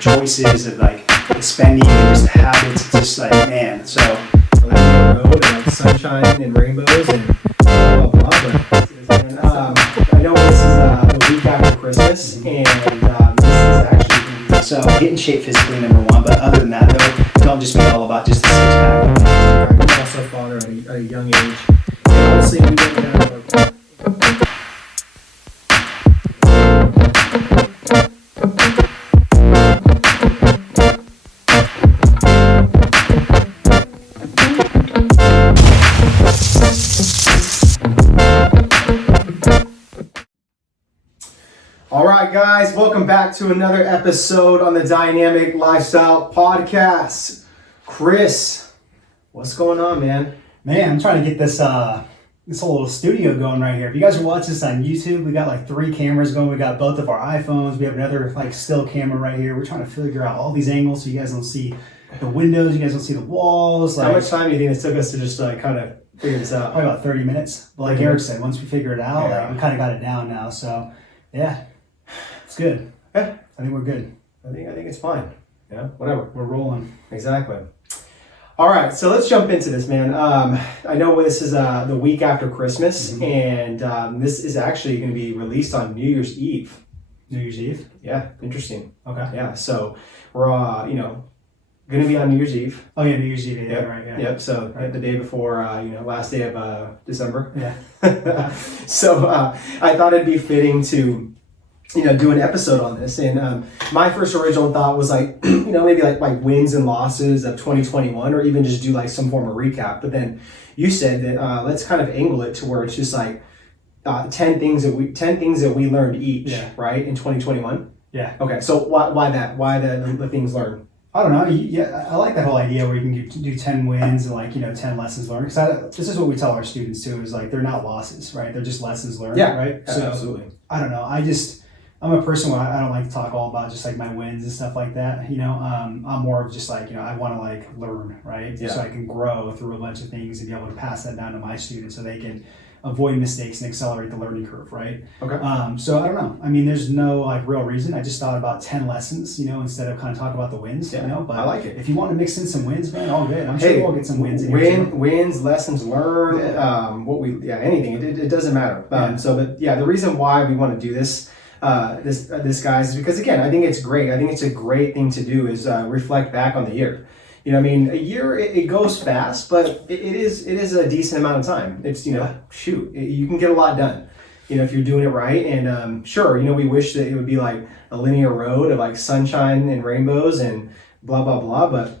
choices of like the spending and just the habits. It's just like, man. So road and like sunshine and rainbows and blah blah blah. But I know this is the week after Christmas, and this is actually so get in shape physically, number one. But other than that, though, don't just be all about just the six pack. I'm also a father at a young age. And honestly, we don't have All right, guys, welcome back to another episode on the Dynamic Lifestyle Podcast. Chris, what's going on, man? Man, I'm trying to get this whole studio going right here. If you guys are watching this on YouTube, we got like 3 cameras going. We got both of our iPhones. We have another like still camera right here. We're trying to figure out all these angles so you guys don't see the windows, you guys don't see the walls. How much time do you think it took us to just like kind of figure this out? Probably about 30 minutes. But like Eric said, once we figure it out, like, we kind of got it down now. So yeah, it's good. Yeah, I think we're good. I think it's fine. Yeah, whatever. We're rolling. Exactly. All right, so let's jump into this, man. I know this is the week after Christmas, and this is actually going to be released on New Year's Eve. New Year's Eve? Yeah, interesting. Okay. Yeah, so we're going to be on New Year's Eve. Oh yeah, New Year's Eve. Yeah, Yep. right. Yeah. Yep. So the day before, last day of December. Yeah. So I thought it'd be fitting to, do an episode on this. And my first original thought was like, maybe like wins and losses of 2021, or even just do like some form of recap. But then you said that let's kind of angle it to where it's just like 10 things that we learned each, right, in 2021. Yeah. Okay. So why that? Why the things learned? I don't know. Yeah, I like that whole idea where you can do 10 wins and 10 lessons learned. Because this is what we tell our students too, is like they're not losses, right? They're just lessons learned, right? Yeah, so absolutely. I don't know. I'm a person where I don't like to talk all about just like my wins and stuff like that. I'm more of just like, I want to like learn, right? Yeah. So I can grow through a bunch of things and be able to pass that down to my students so they can avoid mistakes and accelerate the learning curve, right? Okay. So I don't know. I mean, there's no like real reason. I just thought about 10 lessons, instead of kind of talk about the wins, but I like it. If you want to mix in some wins, man, all good. I'm sure we'll get some wins in here. Wins, lessons learned, anything. It doesn't matter. The reason why we want to do this, guys, is because again, I think it's great. I think it's a great thing to do is reflect back on the year. A year, it goes fast, but it is a decent amount of time. It's, you can get a lot done, if you're doing it right. And we wish that it would be like a linear road of like sunshine and rainbows and blah, blah, blah. But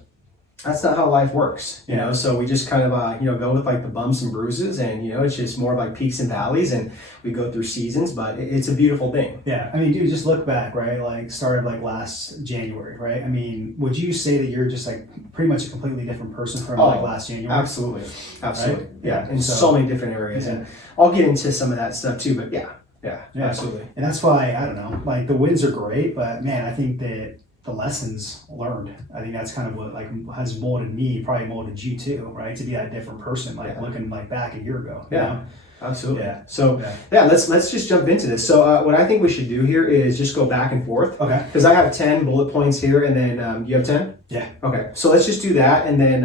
that's not how life works, So we just kind of, go with like the bumps and bruises, and, it's just more like peaks and valleys, and we go through seasons, but it's a beautiful thing. Yeah. I mean, dude, just look back, right? Like started like last January, right? I mean, would you say that you're just like pretty much a completely different person from like last January? Absolutely. Right? Yeah. In so many different areas. Yeah. And I'll get into some of that stuff too, but yeah, absolutely. And that's why, I don't know, like the wins are great, but man, I think that the lessons learned, I think that's kind of what like has molded me, probably molded you too, right? To be that different person, looking like back a year ago. Yeah, absolutely. Yeah. So let's just jump into this. So what I think we should do here is just go back and forth. Okay. Because I have 10 bullet points here, and then you have 10. Yeah. Okay. So let's just do that, and then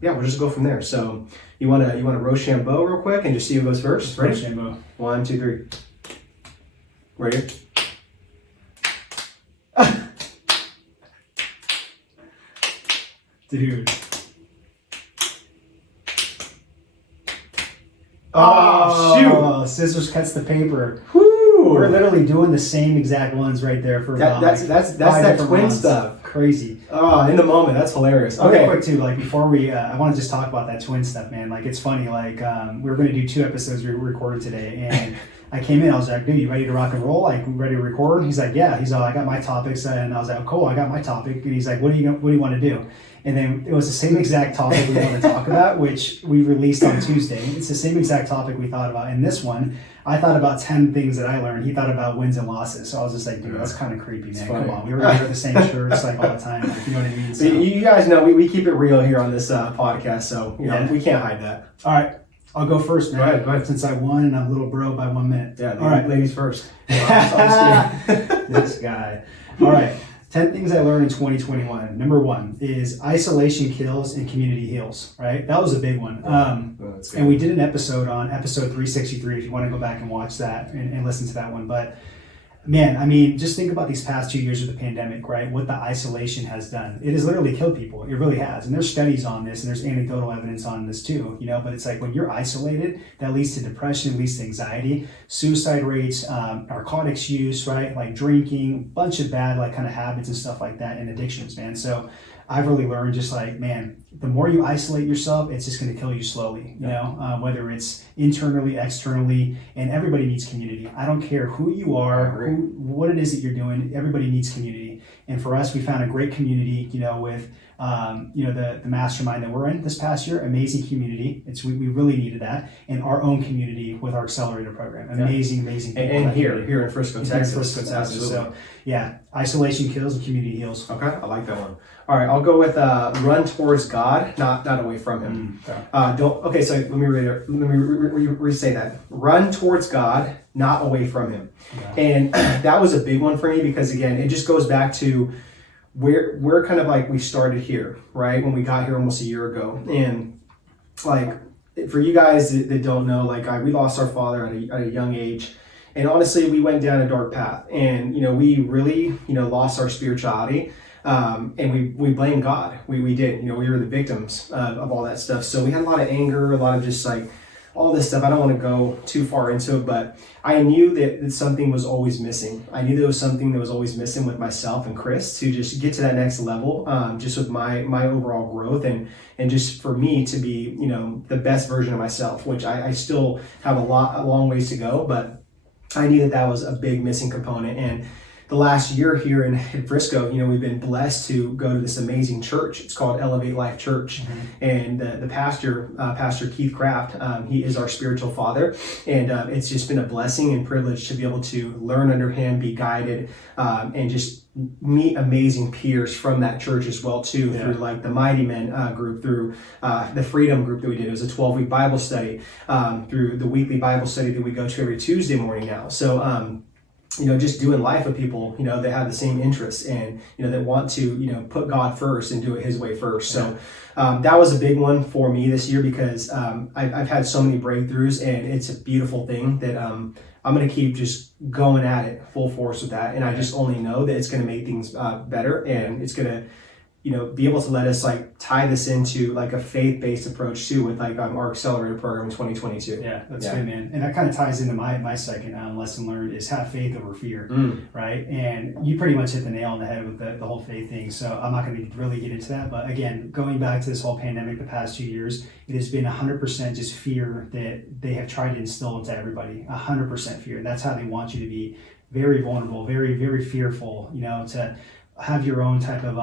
we'll just go from there. So you wanna Rochambeau real quick, and just see who goes first. Ready? Rochambeau. 1, 2, 3. Ready? Dude. Oh, shoot! Scissors cuts the paper. Woo! We're literally doing the same exact ones right there for that's that twin months. stuff. Crazy. Oh, in the moment, that's hilarious. Okay, Okay, quick too. Like before we, I want to just talk about that twin stuff, man. Like it's funny. Like we were going to do 2 episodes we recorded today, and I came in. I was like, "Dude, you ready to rock and roll? Like, ready to record?" He's like, "Yeah." He's all, "I got my topics," and I was like, "Cool, I got my topic." And he's like, "What do you want to do?" And then it was the same exact topic we want to talk about, which we released on Tuesday. It's the same exact topic we thought about. In this one, I thought about 10 things that I learned. He thought about wins and losses. So I was just like, dude, that's kind of creepy, man. Come on. We were wearing the same shirts like all the time. Like, you know what I mean? So, you guys know we keep it real here on this podcast, so we can't hide that. All right. I'll go first, man. Go ahead. Since I won and I'm a little bro by 1 minute. Yeah, all right. Ladies first. This guy. All right. 10 things I learned in 2021. Number one is isolation kills and community heals, right? That was a big one. And we did an episode on episode 363 if you want to go back and watch that and listen to that one. But man, I mean, just think about these past 2 years of the pandemic, right? What the isolation has done. It has literally killed people. It really has. And there's studies on this and there's anecdotal evidence on this too, but it's like when you're isolated, that leads to depression, leads to anxiety, suicide rates, narcotics use, right? Like drinking, bunch of bad like kind of habits and stuff like that and addictions, man. So I've really learned just like, man, the more you isolate yourself, it's just going to kill you slowly, whether it's internally, externally, and everybody needs community. I don't care who you are, what it is that you're doing, everybody needs community. And for us, we found a great community, with, the mastermind that we're in this past year, amazing community. We really needed that. And our own community with our accelerator program, amazing people. And here in Frisco, Texas. Absolutely. So yeah, isolation kills and community heals. Okay, I like that one. All right, I'll go with run towards God, not away from Him. Okay. So let me re-say that. Run towards God, not away from Him. Okay. And that was a big one for me because again, it just goes back to we're kind of like we started here, right? When we got here almost a year ago, and like for you guys that don't know, like we lost our father at a young age. And honestly, we went down a dark path, and we really lost our spirituality, and we blamed God. We did. We were the victims of all that stuff. So we had a lot of anger, a lot of just like all this stuff. I don't want to go too far into it, but I knew that something was always missing. I knew there was something that was always missing with myself and Chris to just get to that next level, just with my overall growth and just for me to be the best version of myself, which I still have a long ways to go, but I knew that was a big missing component. And the last year here in Frisco, we've been blessed to go to this amazing church. It's called Elevate Life Church. Mm-hmm. And the pastor, Pastor Keith Kraft, he is our spiritual father. And it's just been a blessing and privilege to be able to learn under him, be guided, and just meet amazing peers from that church as well too, through like the Mighty Men group, through the Freedom group that we did. It was a 12-week Bible study, through the weekly Bible study that we go to every Tuesday morning now. So just doing life with people, that have the same interests and, that want to, put God first and do it His way first. So that was a big one for me this year because I've had so many breakthroughs, and it's a beautiful thing that I'm going to keep just going at it full force with that. And I just only know that it's going to make things better, and it's going to, be able to let us like tie this into like a faith-based approach too with like our accelerator program in 2022. Yeah, that's good, man. And that kind of ties into my second lesson learned is have faith over fear, right? And you pretty much hit the nail on the head with the whole faith thing. So I'm not going to really get into that. But again, going back to this whole pandemic the past 2 years, it has been 100% just fear that they have tried to instill into everybody. 100% fear. That's how they want you to be very vulnerable, very, very fearful, to have your own type of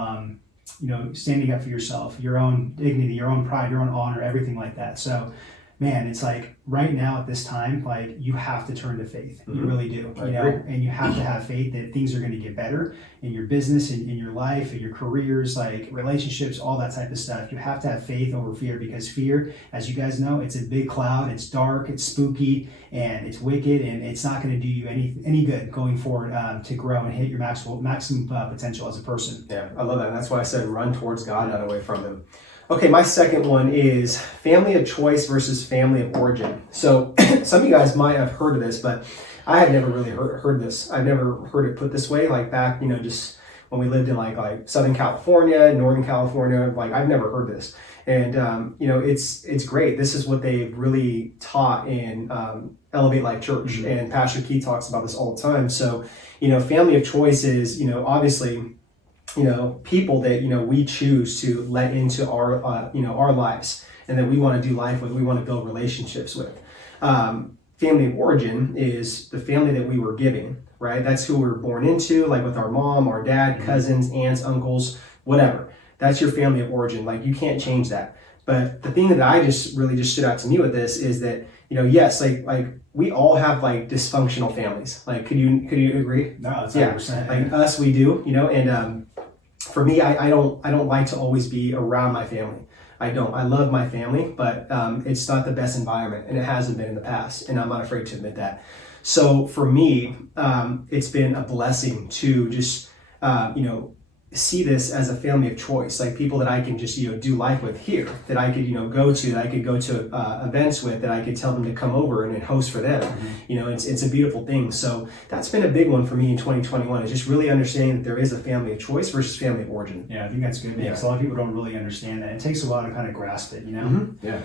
standing up for yourself, your own dignity, your own pride, your own honor, everything like that. So, man, it's like right now at this time, like you have to turn to faith. You really do, and you have to have faith that things are going to get better in your business, in your life, in your careers, like relationships, all that type of stuff. You have to have faith over fear because fear, as you guys know, it's a big cloud. It's dark, it's spooky, and it's wicked, and it's not going to do you any good going forward to grow and hit your maximum potential as a person. Yeah, I love that. And that's why I said run towards God, not away from Him. Okay, my second one is family of choice versus family of origin. So some of you guys might have heard of this, but I had never really heard this. I've never heard it put this way, like back, just when we lived in like Southern California, Northern California, like I've never heard this. And, it's great. This is what they really taught in Elevate Life Church. And Pastor Keith talks about this all the time. So, family of choice is, obviously, people that, we choose to let into our, our lives and that we want to do life with, we want to build relationships with. Family of origin is the family that we were given, right? That's who we were born into, like with our mom, our dad, cousins, aunts, uncles, whatever. That's your family of origin. Like you can't change that. But the thing that I just really stood out to me with this is that, yes, like we all have like dysfunctional families. Like, could you agree? No, it's 100%. Like us, we do, and, for me, I don't like to always be around my family. I don't. I love my family, but it's not the best environment, and it hasn't been in the past, and I'm not afraid to admit that. So for me, it's been a blessing to just see this as a family of choice, like people that I can just, do life with here, that I could, go to, that I could go to events with, that I could tell them to come over and host for them. It's a beautiful thing. So that's been a big one for me in 2021, is just really understanding that there is a family of choice versus family of origin. Yeah, I think that's good, because a lot of people don't really understand that. It takes a while to kind of grasp it, Yeah.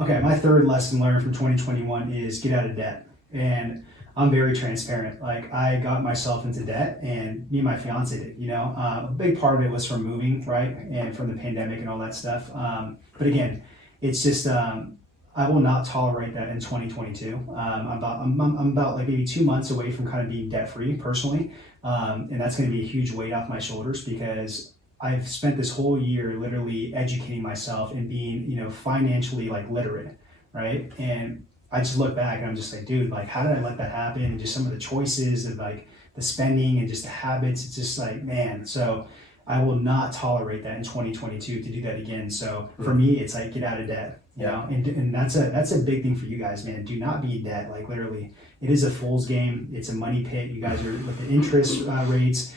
Okay, my third lesson learned from 2021 is get out of debt. And I'm very transparent. Like, I got myself into debt, and me and my fiance did, a big part of it was from moving, right? And from the pandemic and all that stuff. But again, it's just, I will not tolerate that in 2022. I'm about like maybe 2 months away from kind of being debt free personally. And that's going to be a huge weight off my shoulders, because I've spent this whole year literally educating myself and being, financially like literate, right? And I just look back and I'm just like, dude, like, how did I let that happen? And just some of the choices of like the spending and just the habits. It's just like, man. So I will not tolerate that in 2022 to do that again. So for me, it's like, get out of debt, and that's a big thing for you guys, man. Do not be in debt. Like, literally, it is a fool's game. It's a money pit. You guys are with the interest rates.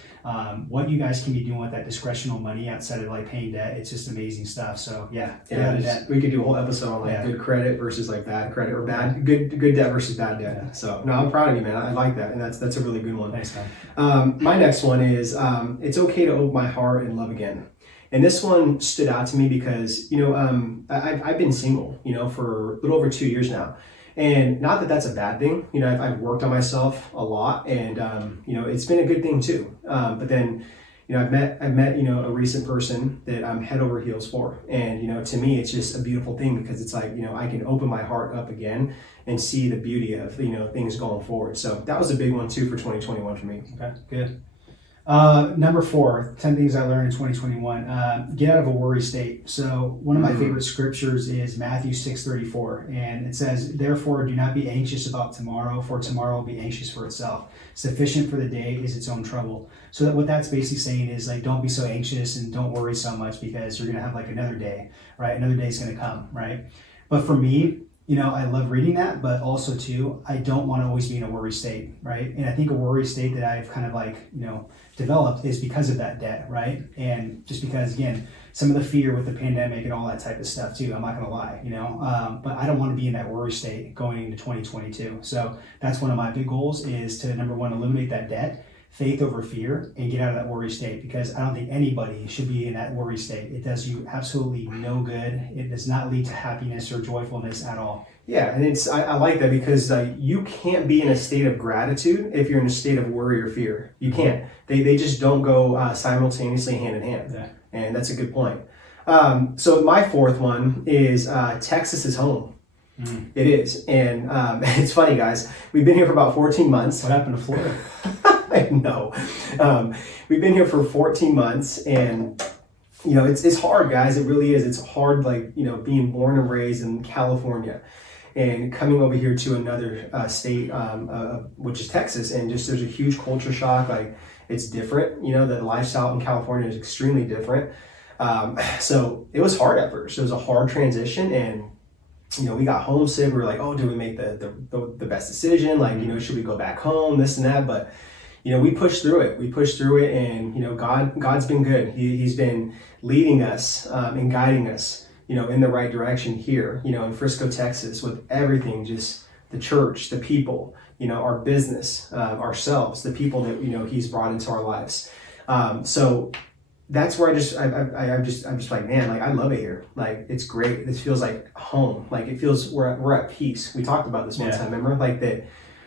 What you guys can be doing with that discretional money outside of like paying debt, it's just amazing stuff. So get out of debt. We could do a whole episode on like good credit versus like bad credit, or good debt versus bad debt. So no, I'm proud of you, man. I like that, and that's a really good one. Thanks, man. My next one is it's okay to open my heart and love again. And this one stood out to me because I've been single for a little over 2 years now. And not that that's a bad thing. I've worked on myself a lot, and it's been a good thing too. But then, I've met a recent person that I'm head over heels for, and to me, it's just a beautiful thing, because it's like I can open my heart up again and see the beauty of things going forward. So that was a big one too for 2021 for me. Okay, good. Number 4, 10 things I learned in 2021. Get out of a worry state. So one of my favorite scriptures is Matthew 6:34, and it says, "Therefore do not be anxious about tomorrow, for tomorrow will be anxious for itself. Sufficient for the day is its own trouble." So what that's basically saying is like, don't be so anxious and don't worry so much, because you're going to have like another day, right? Another day is going to come, right? But for me, I love reading that, but also too, I don't want to always be in a worry state, right? And I think a worry state that I've kind of like, developed is because of that debt, right? And just because, again, some of the fear with the pandemic and all that type of stuff too, I'm not going to lie, but I don't want to be in that worry state going into 2022. So that's one of my big goals, is to, number one, eliminate that debt, faith over fear, and get out of that worry state, because I don't think anybody should be in that worry state. It does you absolutely no good. It does not lead to happiness or joyfulness at all. Yeah, and I like that, because you can't be in a state of gratitude if you're in a state of worry or fear. You can't. They just don't go simultaneously hand in hand. Yeah. And that's a good point. So my fourth one is Texas is home. It is. And it's funny, guys. We've been here for about 14 months. What happened to Florida? I know. We've been here for 14 months, and it's hard, guys. It really is. It's hard, like, being born and raised in California and coming over here to another state, which is Texas, and just there's a huge culture shock. Like, it's different. The lifestyle in California is extremely different. So it was hard at first. It was a hard transition, and we got homesick. We were like, oh, do we make the best decision? Like, should we go back home? This and that, but. We pushed through it. And, God's been good. He's been leading us and guiding us, in the right direction here, in Frisco, Texas, with everything, just the church, the people, our business, ourselves, the people that, he's brought into our lives. So that's where I'm just like, man, like, I love it here. Like, it's great. This feels like home. Like, it feels, we're at peace. We talked about this one time, remember? Like, that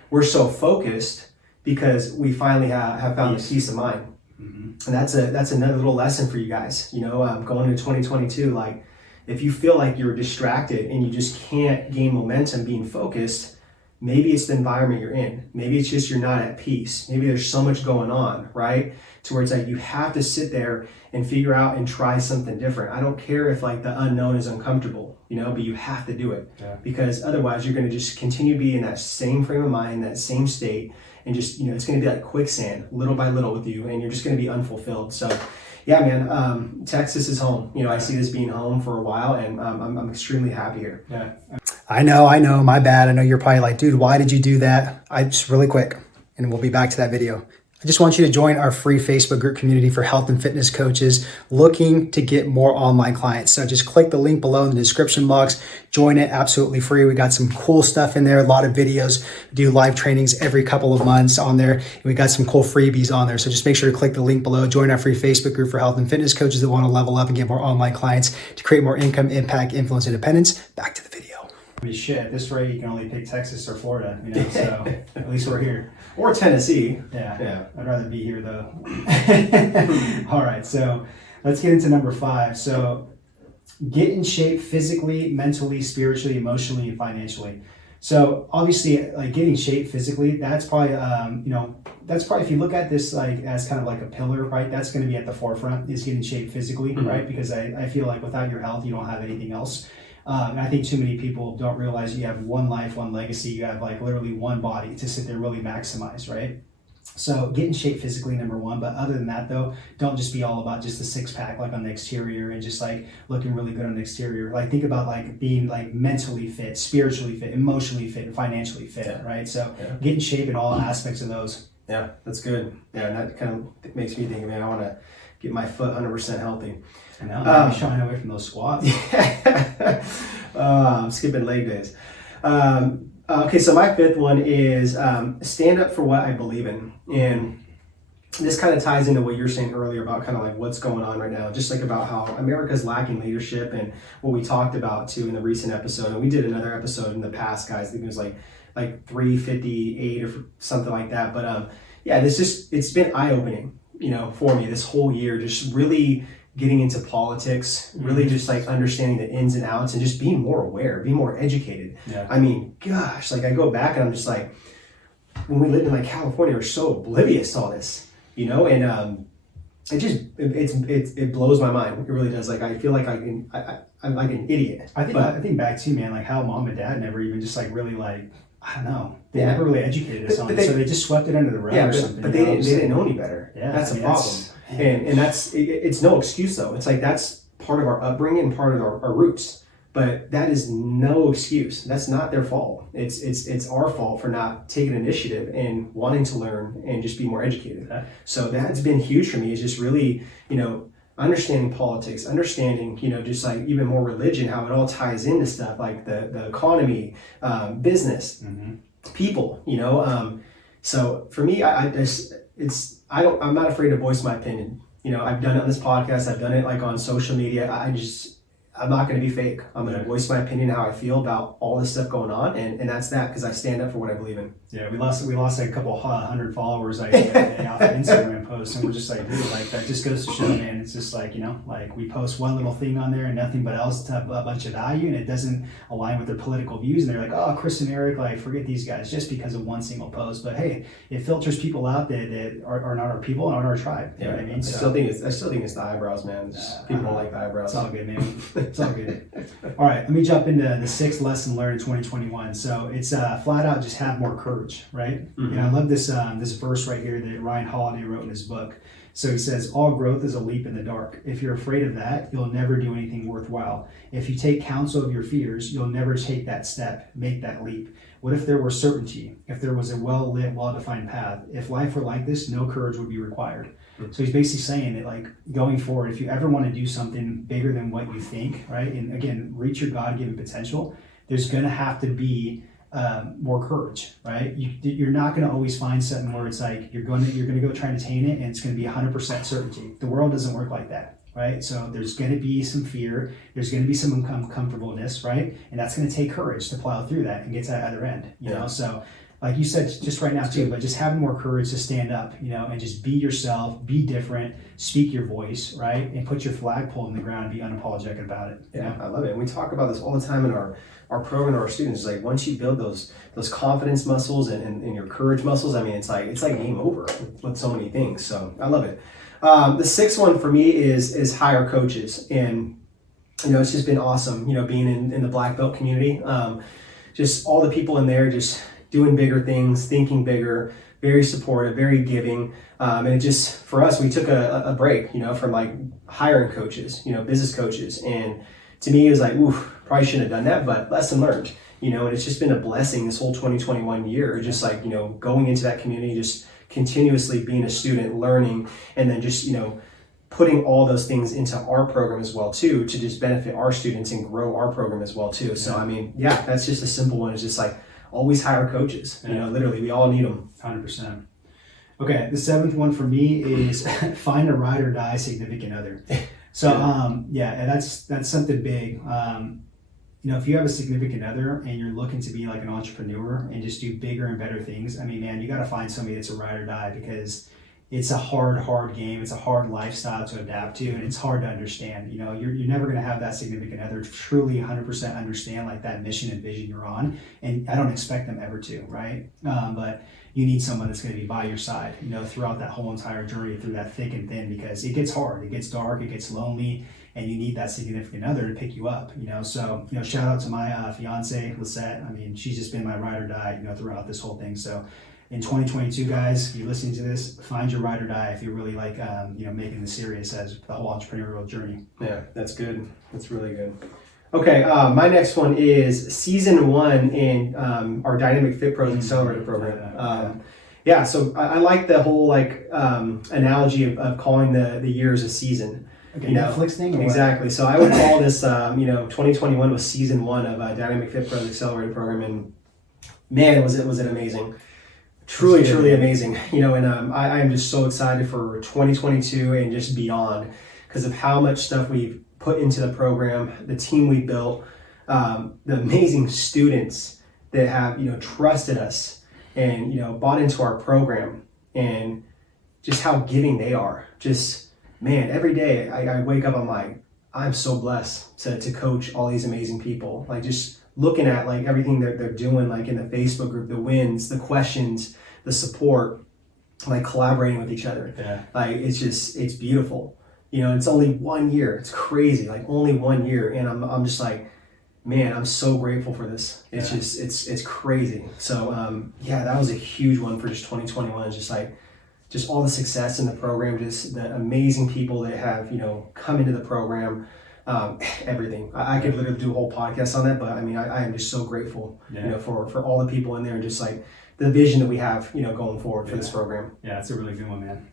we're so focused, because we finally have found this peace of mind. And that's another little lesson for you guys, going into 2022. Like, if you feel like you're distracted and you just can't gain momentum being focused, maybe it's the environment you're in. Maybe it's just you're not at peace. Maybe there's so much going on, right? To where it's like you have to sit there and figure out and try something different. I don't care if like the unknown is uncomfortable, but you have to do it. Because otherwise you're going to just continue to be in that same frame of mind, that same state. And just, it's going to be like quicksand, little by little with you, and you're just going to be unfulfilled. So, yeah, man, Texas is home. I see this being home for a while, and I'm extremely happy here. Yeah. I know, my bad. I know you're probably like, dude, why did you do that? Just really quick, and we'll be back to that video. I just want you to join our free Facebook group community for health and fitness coaches looking to get more online clients. So just click the link below in the description box, join it absolutely free. We got some cool stuff in there, a lot of videos, do live trainings every couple of months on there. And we got some cool freebies on there. So just make sure to click the link below, join our free Facebook group for health and fitness coaches that want to level up and get more online clients to create more income, impact, influence, independence. Back to the video. I mean, shit, at this rate, you can only pick Texas or Florida, so at least we're here. Or Tennessee. Yeah. I'd rather be here, though. All right, so let's get into number 5. So get in shape physically, mentally, spiritually, emotionally, and financially. So obviously, like getting in shape physically, that's probably, if you look at this like as kind of like a pillar, right? That's going to be at the forefront, is getting in shape physically, right? Because I feel like without your health, you don't have anything else. And I think too many people don't realize you have one life, one legacy. You have like literally one body to sit there and really maximize, right? So get in shape physically, number 1. But other than that, though, don't just be all about just the 6-pack, like on the exterior and just like looking really good on the exterior. Like think about like being like mentally fit, spiritually fit, emotionally fit, and financially fit, right? So get in shape in all aspects of those. Yeah, that's good. Yeah, and that kind of makes me think, man, I want to get my foot 100% healthy. I know, I'm shying away from those squats. I'm skipping leg days. Okay, so my 5th one is stand up for what I believe in. And this kind of ties into what you're saying earlier about kind of like what's going on right now, just like about how America's lacking leadership and what we talked about too in the recent episode. And we did another episode in the past, guys. I think it was like 358 or something like that. But it's been eye-opening, for me this whole year, just really getting into politics, really just like understanding the ins and outs and just being more aware, being more educated. Yeah. I mean, gosh, like I go back and I'm just like, when we lived in like California, we're so oblivious to all this, and it blows my mind. It really does. Like I feel like I'm like an idiot. I think back to, man, like how mom and dad never even just like really like, I don't know. They never really educated us on it, so they just swept it under the rug or something. But they didn't know any better. Yeah, that's the problem. And it's no excuse though. It's like that's part of our upbringing, part of our roots. But that is no excuse. That's not their fault. It's our fault for not taking initiative and wanting to learn and just be more educated. Yeah. So that's been huge for me. Is just really, understanding politics, understanding, just like even more religion, how it all ties into stuff like the economy, business, people, So for me, I'm not afraid to voice my opinion. I've done it on this podcast. I've done it like on social media. I'm not going to be fake. I'm going to voice my opinion, how I feel about all this stuff going on, and that's that, because I stand up for what I believe in. Yeah, we lost like a couple 100 followers off the Instagram post, and we're just like, dude, like that just goes to show, man. It's just like, like we post one little thing on there and nothing but else to have a bunch of value, and it doesn't align with their political views, and they're like, oh, Chris and Eric, like forget these guys just because of one single post. But hey, it filters people out that are not our people and aren't our tribe. You know what I mean? I still think it's the eyebrows, man. People don't like the eyebrows. It's all good, man. It's all good. All right, let me jump into the 6th lesson learned in 2021. So it's flat out just have more courage, right? And I love this this verse right here that Ryan Holiday wrote in his book. So he says, all growth is a leap in the dark. If you're afraid of that, you'll never do anything worthwhile. If you take counsel of your fears, you'll never take that step, make that leap. What if there were certainty? If there was a well-lit, well-defined path? If life were like this, no courage would be required. So he's basically saying that, like, going forward, if you ever want to do something bigger than what you think, right, and again, reach your God-given potential, there's going to have to be more courage, right? You're not going to always find something where it's like you're going to go try and attain it, and it's going to be 100% certainty. The world doesn't work like that, right? So there's going to be some fear, there's going to be some uncomfortableness, right? And that's going to take courage to plow through that and get to that other end, you know? So like you said just right now too, but just having more courage to stand up, and just be yourself, be different, speak your voice, right? And put your flagpole in the ground and be unapologetic about it. Yeah, I love it. And we talk about this all the time in our program to our students. Like once you build those confidence muscles and your courage muscles, I mean, it's like game over with so many things. So I love it. The 6th one for me is hire coaches. And, it's just been awesome, being in the black belt community. Just all the people in there just doing bigger things, thinking bigger, very supportive, very giving. And it just, for us, we took a break, from like hiring coaches, business coaches. And to me, it was like, oof, probably shouldn't have done that, but lesson learned, and it's just been a blessing this whole 2021 year, just like, going into that community, just continuously being a student, learning, and then just, putting all those things into our program as well too, to just benefit our students and grow our program as well too. So that's just a simple one. It's just like always hire coaches. Literally we all need them. 100%. Okay, the seventh one for me is find a ride or die significant other. So and that's something big. If you have a significant other and you're looking to be like an entrepreneur and just do bigger and better things, you got to find somebody that's a ride or die, because it's a hard game. It's a hard lifestyle to adapt to, and it's hard to understand. You're never going to have that significant other truly 100% understand like that mission and vision you're on, and I don't expect them ever to, right? But you need someone that's going to be by your side, throughout that whole entire journey, through that thick and thin, because it gets hard, it gets dark, it gets lonely, and you need that significant other to pick you up. So shout out to my fiance Lisette. She's just been my ride or die, throughout this whole thing. So in 2022, guys, if you're listening to this, find your ride or die if you're really like, making this serious as the whole entrepreneurial journey. Yeah, that's good. That's really good. Okay, my next one is season 1 in our Dynamic Fit Pros Accelerator program. So I like the whole analogy of calling the year as a season. Okay, Netflix thing? Exactly. So I would call this, 2021 was season 1 of Dynamic Fit Pros Accelerator program, and man, was it amazing. Truly amazing. And I am just so excited for 2022 and just beyond, because of how much stuff we've put into the program, the team we built, the amazing students that have, trusted us and, bought into our program, and just how giving they are. Just, man, every day I wake up, I'm so blessed to coach all these amazing people. Like, just looking at everything they're doing, in the Facebook group, the wins, the questions, the support, collaborating with each other. Yeah. It's beautiful. It's only 1 year. It's crazy. Only 1 year. And I'm just man, I'm so grateful for this. It's it's crazy. So that was a huge one for just 2021. It's just all the success in the program, just the amazing people that have, come into the program. Everything. I could literally do a whole podcast on that, but I am just so grateful, for all the people in there, and just the vision that we have, going forward for this program. Yeah, it's a really good one, man.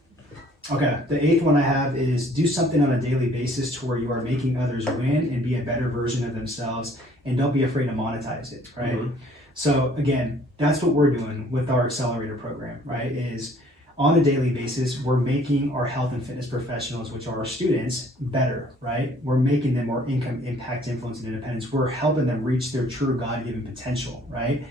Okay, the 8th one I have is do something on a daily basis to where you are making others win and be a better version of themselves, and don't be afraid to monetize it, right? Mm-hmm. So again, that's what we're doing with our accelerator program, right? Is on a daily basis, we're making our health and fitness professionals, which are our students, better, right? We're making them more income, impact, influence, and independence. We're helping them reach their true God-given potential, right?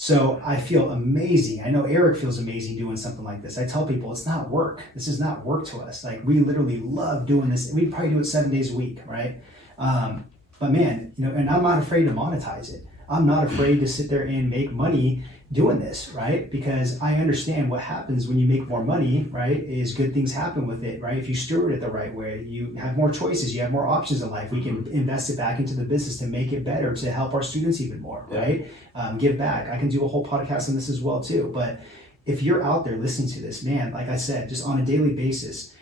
So I feel amazing. I know Eric feels amazing doing something like this. I tell people it's not work. This is not work to us. We literally love doing this. We probably do it 7 days a week, right? But man, and I'm not afraid to monetize it. I'm not afraid to sit there and make money doing this, right? Because I understand what happens when you make more money, right? Is good things happen with it, right? If you steward it the right way, you have more choices, you have more options in life. We can invest it back into the business to make it better, to help our students even more, right? Give back. I can do a whole podcast on this as well too. But if you're out there listening to this, man, like I said, just on a daily basis,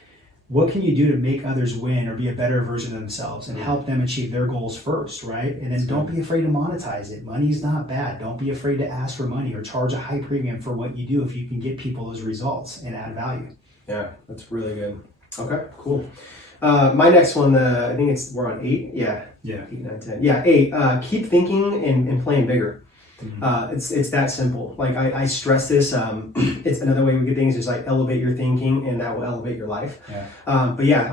what can you do to make others win or be a better version of themselves and help them achieve their goals first, right? And then don't be afraid to monetize it. Money's not bad. Don't be afraid to ask for money or charge a high premium for what you do if you can get people those results and add value. Yeah, that's really good. Okay, cool. My next one, I think we're on 8. Yeah. 8, 9, 10. Yeah, 8. Keep thinking and playing bigger. Mm-hmm. It's that simple. I stress this. It's another way we get things is elevate your thinking, and that will elevate your life. But yeah,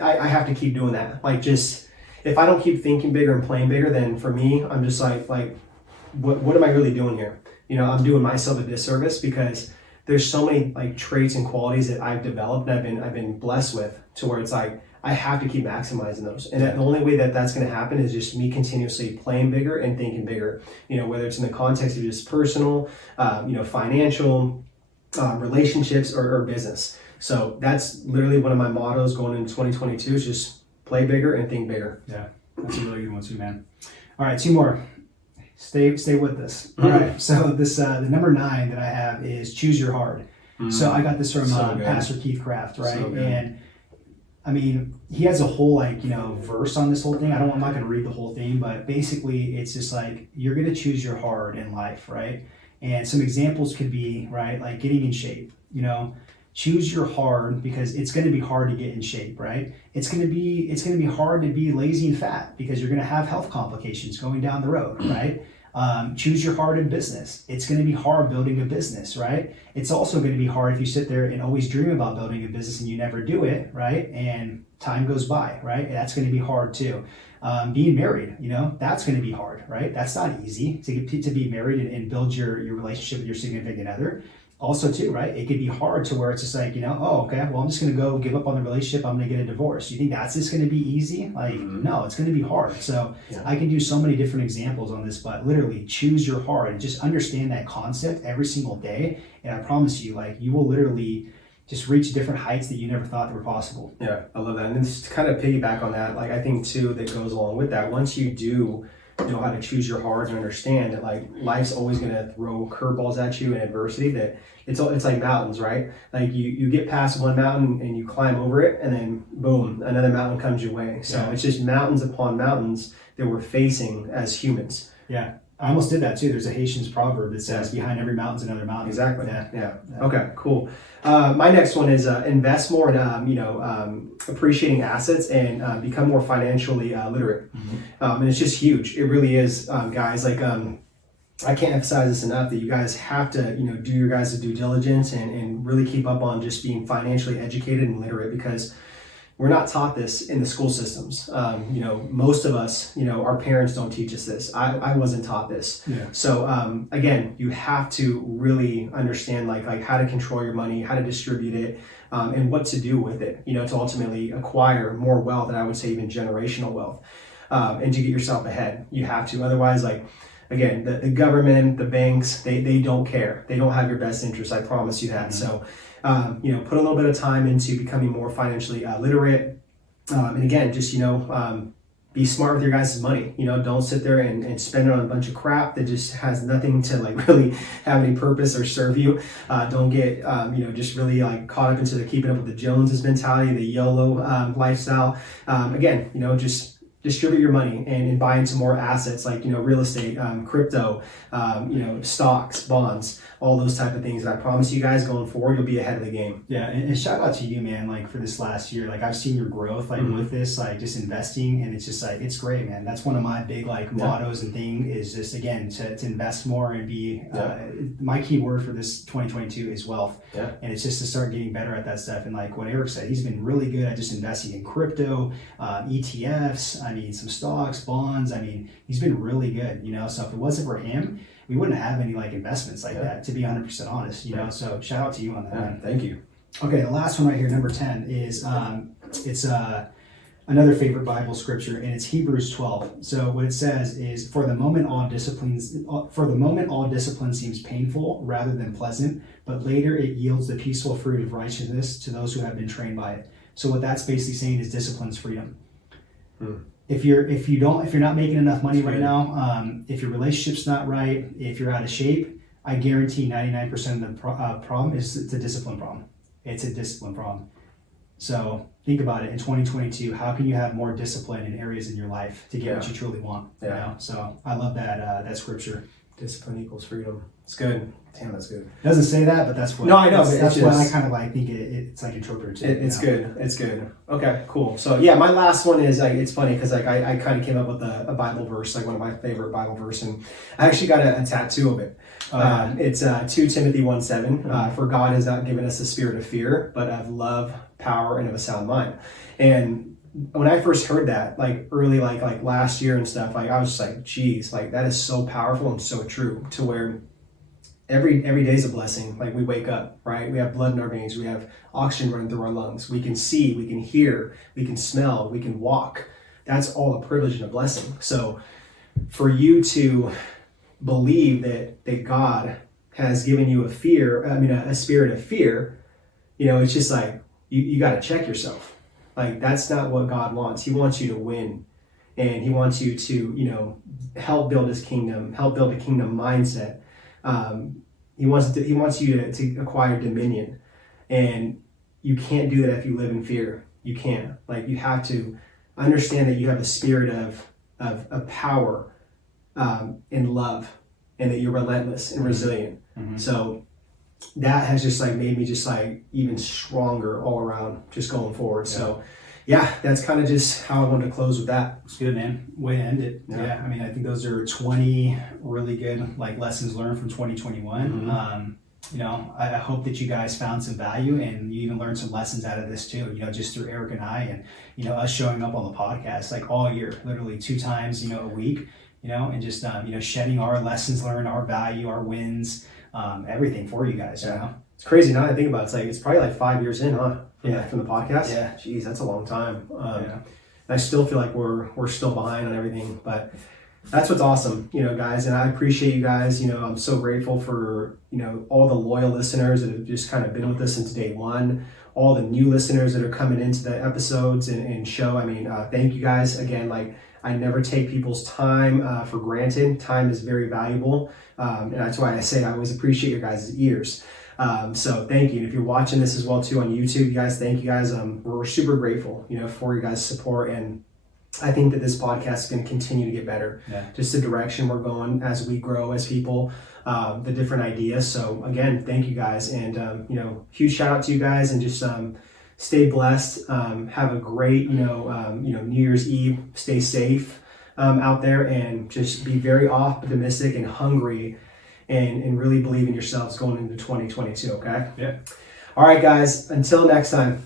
I have to keep doing that. Just if I don't keep thinking bigger and playing bigger, then for me, I'm just what am I really doing here? I'm doing myself a disservice, because there's so many traits and qualities that I've developed and I've been blessed with, to where it's I have to keep maximizing those. And the only way that that's going to happen is just me continuously playing bigger and thinking bigger, whether it's in the context of just personal, financial, relationships or business. So that's literally one of my mottos going into 2022 is just play bigger and think bigger. Yeah, that's a really good one too, man. All right, 2 more. Stay with us. All right, so this the number 9 that I have is choose your hard. So I got this from Pastor Keith Craft, right? So and he has a whole verse on this whole thing. I'm not going to read the whole thing, but basically it's just you're going to choose your hard in life, right? And some examples could be, right, like getting in shape. Choose your hard, because it's going to be hard to get in shape, right? It's going to be hard to be lazy and fat, because you're going to have health complications going down the road, right? Choose your hard in business. It's going to be hard building a business, right? It's also going to be hard if you sit there and always dream about building a business and you never do it, right? And time goes by, right? That's going to be hard too. Being married, that's going to be hard, right? That's not easy to be married and build your relationship with your significant other. Also too, right? It could be hard to where it's just like, oh, okay, well, I'm just going to go give up on the relationship. I'm going to get a divorce. You think that's just going to be easy? Like, no, it's going to be hard. So I can do so many different examples on this, but literally choose your hard and just understand that concept every single day. And I promise you, like, you will literally just reach different heights that you never thought were possible. Yeah, I love that. And then just to kind of piggyback on that, like, I think too, that goes along with that, once you do know how to choose your hard and understand that, like, life's always going to throw curveballs at you and adversity, that it's like mountains, right? Like you get past one mountain and you climb over it, and then boom, another mountain comes your way. So it's just mountains upon mountains that we're facing as humans. Yeah. I almost did that too. There's a Haitian's proverb that says behind every mountain's another mountain. Exactly. Yeah. Okay, cool. My next one is invest more in appreciating assets and become more financially literate. And it's just huge. It really is, guys. Like, I can't emphasize this enough, that you guys have to, do your guys' due diligence and really keep up on just being financially educated and literate, because we're not taught this in the school systems. Most of us, our parents don't teach us this. I wasn't taught this. Yeah. So again, you have to really understand like how to control your money, how to distribute it, and what to do with it, to ultimately acquire more wealth, and I would say even generational wealth, and to get yourself ahead. You have to, otherwise, like, again, the government, the banks, they don't care. They don't have your best interest. I promise you that. So, put a little bit of time into becoming more financially literate. And again, just, be smart with your guys' money. Don't sit there and spend it on a bunch of crap that just has nothing to like really have any purpose or serve you. Don't get, just really like caught up into the keeping up with the Joneses mentality, the YOLO lifestyle. Again, just distribute your money and buy into more assets like, real estate, crypto, stocks, bonds, all those type of things. And I promise you guys, going forward, you'll be ahead of the game. Yeah, and shout out to you, man, like for this last year. Like, I've seen your growth, like with this, like just investing, and it's just like, it's great, man. That's one of my big mottos and thing is just, again, to invest more and be, my key word for this 2022 is wealth. Yeah. And it's just to start getting better at that stuff. And like what Eric said, he's been really good at just investing in crypto, ETFs, some stocks, bonds. He's been really good, so if it wasn't for him, we wouldn't have any like investments like that, to be 100% honest, so shout out to you on that. Yeah, thank you. Okay, the last one right here, number 10 is, it's another favorite Bible scripture, and it's Hebrews 12. So what it says is, for the moment all discipline seems painful rather than pleasant, but later it yields the peaceful fruit of righteousness to those who have been trained by it. So what that's basically saying is discipline's freedom. If you're not making enough money right now, if your relationship's not right, if you're out of shape, I guarantee 99% of the problem is it's a discipline problem. It's a discipline problem. So think about it. In 2022, how can you have more discipline in areas in your life to get what you truly want? Yeah. So I love that scripture. Discipline equals freedom. It's good. Damn, that's good. It doesn't say that, but that's what. No, I know. That's what I kind of like think it's like interpreted to. It's good. It's good. Okay, cool. So yeah, my last one is like, it's funny because like I kind of came up with a Bible verse, like one of my favorite Bible verse, and I actually got a tattoo of it. It's 2 Timothy 1:7. For God has not given us a spirit of fear, but of love, power, and of a sound mind. And when I first heard that, like early, like last year and stuff, like I was just like, geez, like that is so powerful and so true, to where every day is a blessing. Like we wake up, right? We have blood in our veins. We have oxygen running through our lungs. We can see, we can hear, we can smell, we can walk. That's all a privilege and a blessing. So for you to believe that God has given you a spirit of fear, it's just like, you got to check yourself. Like, that's not what God wants. He wants you to win. And he wants you to, help build his kingdom, help build a kingdom mindset. He wants you to acquire dominion. And you can't do that if you live in fear. You can't. Like, you have to understand that you have a spirit of power and love. and that you're relentless and resilient. Mm-hmm. So that has just like made me just like even stronger all around, just going forward. Yeah. So yeah, that's kind of just how I wanted to close with that. It's good, man. Way to end it. Yeah. I mean, I think those are 20 really good like lessons learned from 2021. Mm-hmm. You know, I hope that you guys found some value and you even learned some lessons out of this too, you know, just through Eric and I and, you know, us showing up on the podcast like all year, literally 2 times, you know, a week, you know, and just, you know, shedding our lessons learned, our value, our wins, everything for you guys, you know. It's crazy now that I think about it. It's like, it's probably like 5 years in, huh? From the podcast. Yeah. Jeez, that's a long time. Yeah. I still feel like we're still behind on everything, but that's what's awesome, you know, guys. And I appreciate you guys. You know, I'm so grateful for, you know, all the loyal listeners that have just kind of been with us since day one, all the new listeners that are coming into the episodes and show. I mean, thank you guys again. Like, I never take people's time for granted. Time is very valuable. And that's why I say I always appreciate your guys' ears. So thank you. And if you're watching this as well too on YouTube, you guys, thank you guys. We're super grateful, you know, for your guys' support. And I think that this podcast is going to continue to get better. Yeah. Just the direction we're going as we grow as people, the different ideas. So again, thank you guys. And, you know, huge shout out to you guys and just, stay blessed. Have a great, New Year's Eve, stay safe, out there and just be very optimistic and hungry and really believe in yourselves going into 2022. Okay. Yeah. All right, guys, until next time.